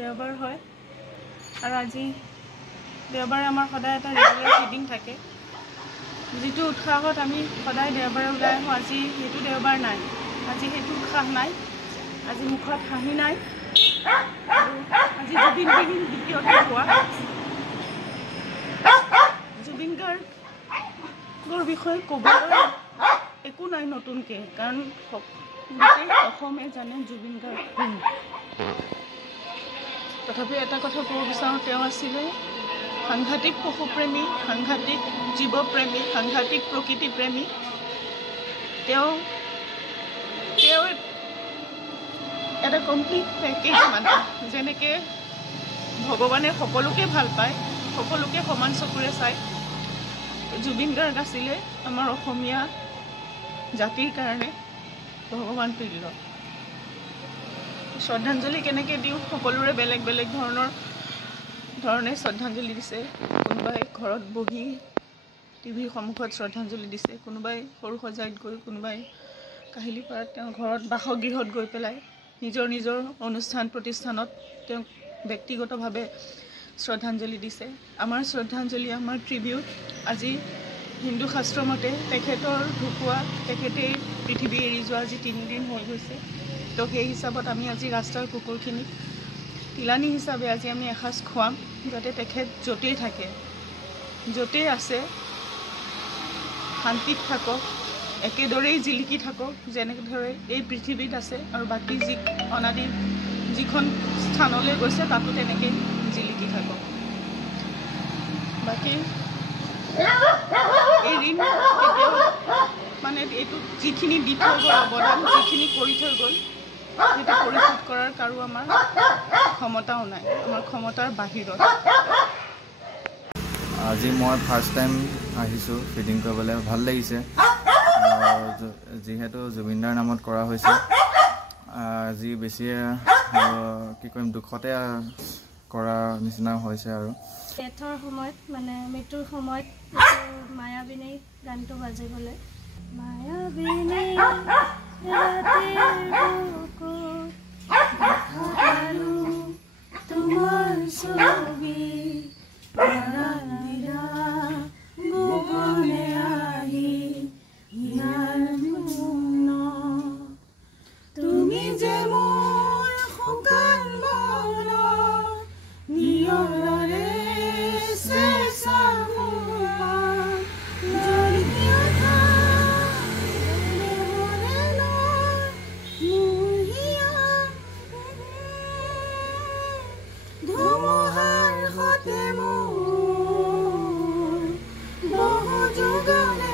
দেওবাৰ হয় আৰু আজি দেওবাৰে আমাৰ সদায় এটা ৰেগুলাৰ ফিডিং থাকে যিটো উৎসাহত আমি সদায় দেওবাৰে ওলাই আহোঁ আজি সেইটো দেওবাৰ নাই আজি সেইটো উৎসাহ নাই আজি মুখত হাঁহি নাই আৰু আজি জুবিনবিহীন দ্বিতীয়তে হোৱা জুবিন গাৰ্গৰ বিষয়ে ক'বলৈ একো নাই নতুনকৈ কাৰণ গোটেই অসমে জানে জুবিন গাৰ্গ কোন তথাপি এটা কথা ক'ব বিচাৰোঁ তেওঁ আছিলে সাংঘাতিক পশুপ্ৰেমী সাংঘাতিক জীৱপ্ৰেমী সাংঘাতিক প্ৰকৃতিপ্ৰেমী তেওঁ এটা কমপ্লিট পেকেজ মানে যেনেকৈ ভগৱানে সকলোকে ভাল পায় সকলোকে সমান চকুৰে চায় জুবিন গাৰ্গ আছিলে আমাৰ অসমীয়া জাতিৰ কাৰণে ভগৱান তুল্য শ্ৰদ্ধাঞ্জলি কেনেকৈ দিওঁ সকলোৰে বেলেগ বেলেগ ধৰণে শ্ৰদ্ধাঞ্জলি দিছে কোনোবাই ঘৰত বহি টিভিৰ সন্মুখত শ্ৰদ্ধাঞ্জলি দিছে কোনোবাই সৰু সজাইত গৈ কোনোবাই কাহিলীপাৰাত তেওঁ ঘৰত বাসগৃহত গৈ পেলাই নিজৰ নিজৰ অনুষ্ঠান প্ৰতিষ্ঠানত তেওঁক ব্যক্তিগতভাৱে শ্ৰদ্ধাঞ্জলি দিছে আমাৰ শ্ৰদ্ধাঞ্জলি আমাৰ ট্ৰিবিউট আজি হিন্দু শাস্ত্ৰ মতে তেখেতৰ ঢুকুৱা তেখেতেই পৃথিৱী এৰি যোৱা আজি 3 দিন হৈ গৈছে তো সেই হিচাপত আমি আজি ৰাস্তাৰ কুকুৰখিনিক তিলানী হিচাপে আজি আমি এসাঁজ খুৱাম যাতে তেখেত য'তেই থাকে য'তেই আছে শান্তিত থাকক একেদৰেই জিলিকি থাকক যেনেদৰে এই পৃথিৱীত আছে আৰু বাকী অনাদি যিখন স্থানলৈ গৈছে তাতো তেনেকৈ জিলিকি থাকক বাকী এই ঋণ কেতিয়াও মানে এইটো যিখিনি দি থৈ গ'ল অৱদান যিখিনি কৰি থৈ গ'ল সেইটো পৰিশোধ কৰাৰ কাৰো আমাৰ ক্ষমতাও নাই আমাৰ ক্ষমতাৰ বাহিৰত আজি মই ফাৰ্ষ্ট টাইম আহিছোঁ ফিডিং কৰিবলৈ ভাল লাগিছে যিহেতু জুবিনদাৰ নামত কৰা হৈছে আজি বেছি কি কৰিম দুখতে কৰা নিচিনা হৈছে আৰু ডেথৰ সময়ত মানে মৃত্যুৰ সময়ত মায়াবিনী গানটো বাজিবলৈ মায়াবিনী তোমাৰ ছবি তুমি যে মোৰ শুকান মনৰ নিয়ৰে চেঁচা ধুমুহাৰ সতে মোৰ বহু যুগলে